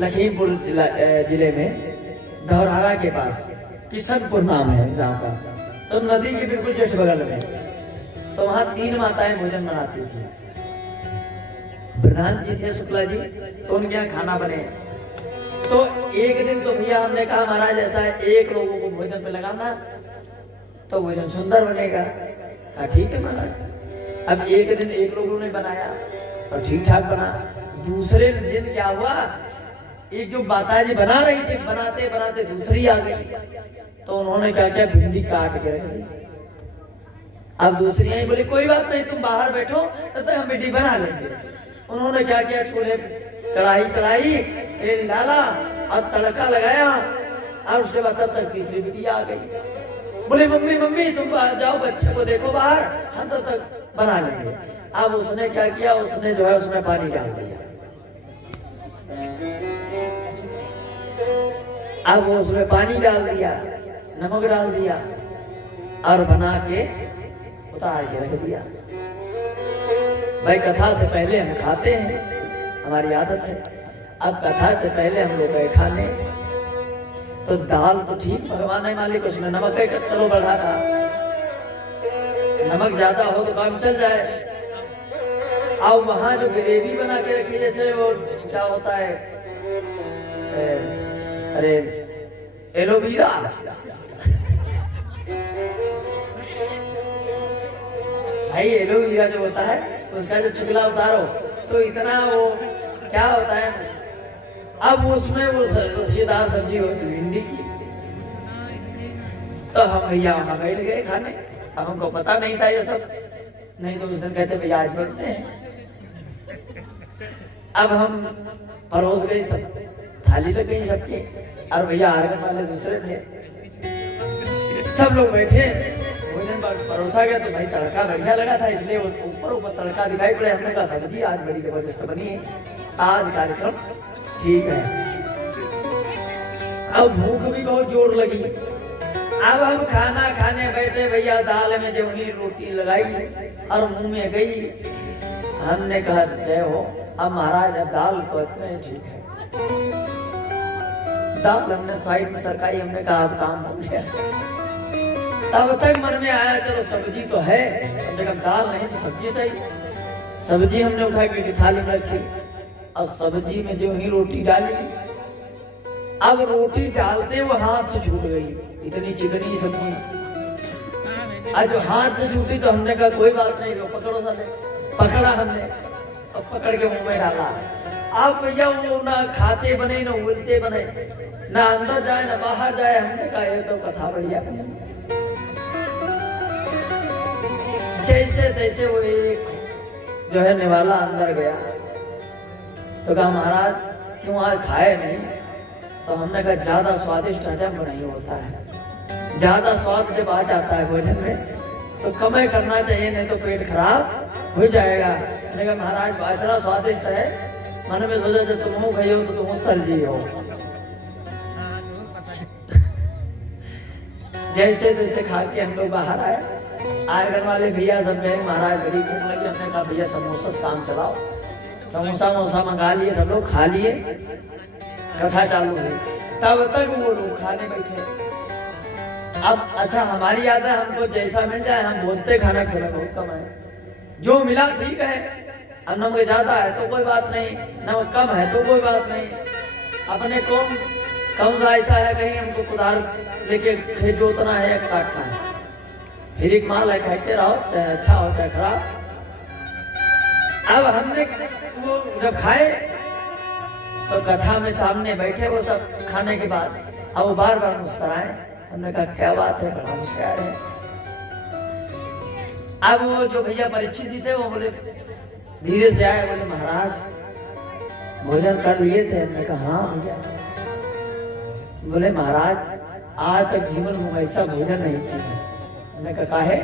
लखीमपुर जिले में धौरहरा के पास किशनपुर नाम है गांव का। तो नदी के बिल्कुल जस्ट बगल में, तो वहां 3 माताएं भोजन बनाती थी। प्रधान जी थे शुक्ला जी, तो उनके यहाँ खाना बने। तो एक दिन तो भैया हमने कहा महाराज ऐसा है, 1 लोगों को भोजन पे लगाना तो भोजन सुंदर बनेगा। कहा ठीक है महाराज। अब एक दिन 1 लोगों ने बनाया और ठीक ठाक बना। दूसरे दिन क्या हुआ, एक जो माता जी बना रही थी, बनाते बनाते दूसरी आ गई। तो उन्होंने क्या किया, भिंडी काट के रख दी। अब दूसरी आई, बोले कोई बात नहीं, तुम बाहर बैठो तब तक हम भिंडी बना लेंगे। उन्होंने क्या किया, चूल्हे कढ़ाई चढ़ाई, तेल डाला और तड़का लगाया। और उसके बाद तब तक तीसरी बिटिया आ गई। बोले मम्मी मम्मी तुम जाओ बच्चे को देखो बाहर, हम तब तक बना लेंगे। अब उसने क्या किया, उसने जो है उसमें पानी डाल दिया। अब वो उसमें पानी डाल दिया, नमक डाल दिया और बना के उतार के रख दिया। भाई कथा से पहले हम खाते हैं, हमारी आदत है। अब कथा से पहले हम लोग गए खाने, तो दाल तो ठीक भगवान है मालिक, उसमें नमक एक चलो बढ़ा था। नमक ज्यादा हो तो काम चल जाए। अब वहां जो ग्रेवी बना के रखी, जैसे वो क्या होता है, अरे एलोवेरा, भाई एलोवेरा जो होता है उसका जो छिकला उतारो तो इतना वो क्या होता है। अब उसमें वो रसीदार सब्जी होती भिंडी की। तो हम भैया वहां बैठ गए खाने। अब हमको पता नहीं था ये सब, नहीं तो उस दिन कहते भैया आज बैठते हैं। अब हम परोस गए, सब थाली लग गई सबके, और भैया आर्गन वाले दूसरे थे। सब लोग बैठे, भोजन परोसा गया। तो भाई तड़का बढ़िया लगा था, इसलिए ऊपर ऊपर तड़का दिखाई पड़े। हमने कहा सब्जी आज बड़ी जबरदस्त बनी है, आज कार्यक्रम ठीक है। अब भूख भी बहुत जोर लगी। अब हम खाना खाने बैठे, भैया दाल में जो ही रोटी लगाई और मुंह में गई। हमने कहा जय हो। अब महाराज अब दाल तो इतने ठीक है, दाल हमने साइड में सरकाई। हमने कहा अब काम हो गया। तब तक मन में आया चलो सब्जी तो है, जब दाल नहीं तो सब्जी सही। सब्जी हमने उठा के थाली में रखी और सब्जी में जो ही रोटी डाली। अब रोटी डालते वो हाथ से छूट गई, इतनी चिकनी सब्जी। आज जो हाथ से छूटी तो हमने कहा कोई बात नहीं, पकड़ो साले। पकड़ा हमने और पकड़ के मुंह में डाला। अब भैया वो ना खाते बने ना उलते बने, ना अंदर जाए ना बाहर जाए। हमने कहा ये तो कथा बढ़िया। जैसे तैसे वो एक जो है निवाला अंदर गया, तो कहा महाराज क्यों आज खाए नहीं। तो हमने कहा ज्यादा स्वादिष्ट हजम नहीं होता है, ज्यादा स्वाद जब आ जाता है भोजन में तो कम करना चाहिए, नहीं तो पेट खराब हो जाएगा। मैंने कहा महाराज इतना स्वादिष्ट है, मन में सोचा जब तुम खाई हो तो तुम तरजीह हो। जैसे तैसे खा के हम लोग बाहर आए। आंगन वाले भैया सब गए, महाराज बड़ी भूख लगी। हमने कहा भैया समोसा काम चलाओ। समोसा वोसा मंगा लिए, सब लोग खा लिए, कथा चालू हुई। तब तक वो लोग खाने बैठे। अब अच्छा हमारी याद है, हमको जैसा मिल जाए हम बोलते खाना खाना बहुत कम है। जो मिला ठीक है, अब नमक ज्यादा है तो कोई बात नहीं, नमक कम है तो कोई बात नहीं। अपने कौन सा ऐसा है कहीं हमको कुदार लेके खेत जोतना है या काटना है, फिर एक माल है खाते रहो, चाहे अच्छा हो चाहे खराब। अब हमने वो जब खाए तो कथा में सामने बैठे वो सब खाने के बाद, अब वो बार बार मुस्कुराए। हमने कहा क्या बात है, बड़ा मुस्कुरा रहे हैं। अब वो जो भैया परीक्षित जी थे वो बोले धीरे से आए, बोले महाराज भोजन कर लिए थे। हमने कहा हाँ भैया। बोले महाराज आज तक जीवन में ऐसा भोजन नहीं किया। हमने कहा है।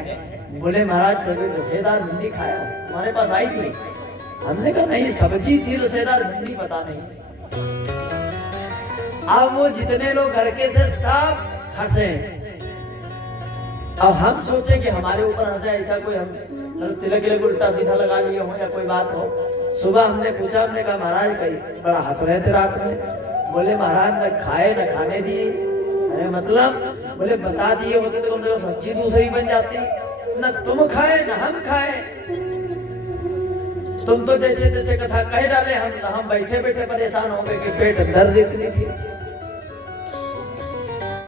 बोले महाराज सभी रसेदार भिंडी खाया, तुम्हारे पास आई थी। हमने कहा नहीं सब्जी थी, रसेदार भिंडी पता नहीं। अब वो जितने लोग घर के थे सब हंसे, अब हम सोचे कि हमारे ऊपर हंसे, ऐसा कोई हम तिलक तिलक उल्टा सीधा लगा लिए हो या कोई बात हो। सुबह हमने पूछा, हमने कहा महाराज कहीं बड़ा हंस रहे थे रात में। बोले महाराज न खाए न खाने दिए। अरे मतलब? बोले बता दिए होते तो कम से कम सब्जी दूसरी बन जाती। न तुम खाए न हम खाए, तुम तो जैसे जैसे कथा कह डाले, हम बैठे बैठे परेशान हो गए कि पेट दर्द इतनी थी।